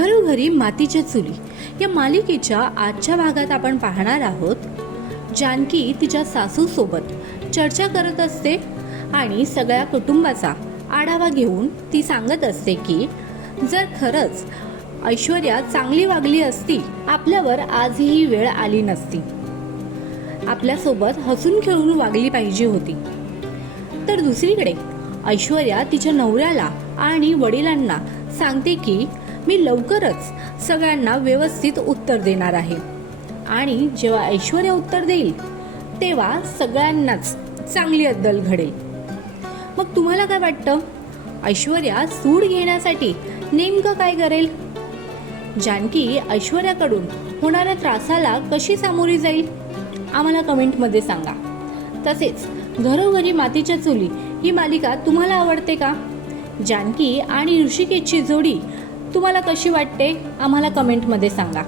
घरोघरी मातीच्या चुली या मालिकेच्या आजच्या भागात आपण पाहणार आहोत. जानकी तिच्या सासूसोबत चर्चा करत असते आणि सगळ्या कुटुंबाचा आढावा घेऊन ती सांगत असते की जर खरंच ऐश्वर्या चांगली वागली असती आपल्यावर आजही ही वेळ आली नसती. आपल्यासोबत हसून खेळून वागली पाहिजे होती. तर दुसरीकडे ऐश्वर्या तिच्या नवऱ्याला आणि वडिलांना सांगते की मी लवकरच सगळ्यांना व्यवस्थित उत्तर देणार आहे. आणि जेव्हा ऐश्वर्या उत्तर देईल तेव्हा सगळ्यांनाच चांगली अद्दल घडेल. मग तुम्हाला काय वाटतं? ऐश्वर्या सूड घेण्यासाठी नेमकं काय करेल? जानकी ऐश्वर्याकडून होणाऱ्या त्रासाला कशी सामोरी जाईल? आम्हाला कमेंटमध्ये सांगा. तसेच घरोघरी मातीच्या चुली ही मालिका तुम्हाला आवडते का? जानकी आणि ऋषिकेशची जोडी तुम्हाला कशी वाटते? आम्हाला कमेंटमध्ये सांगा.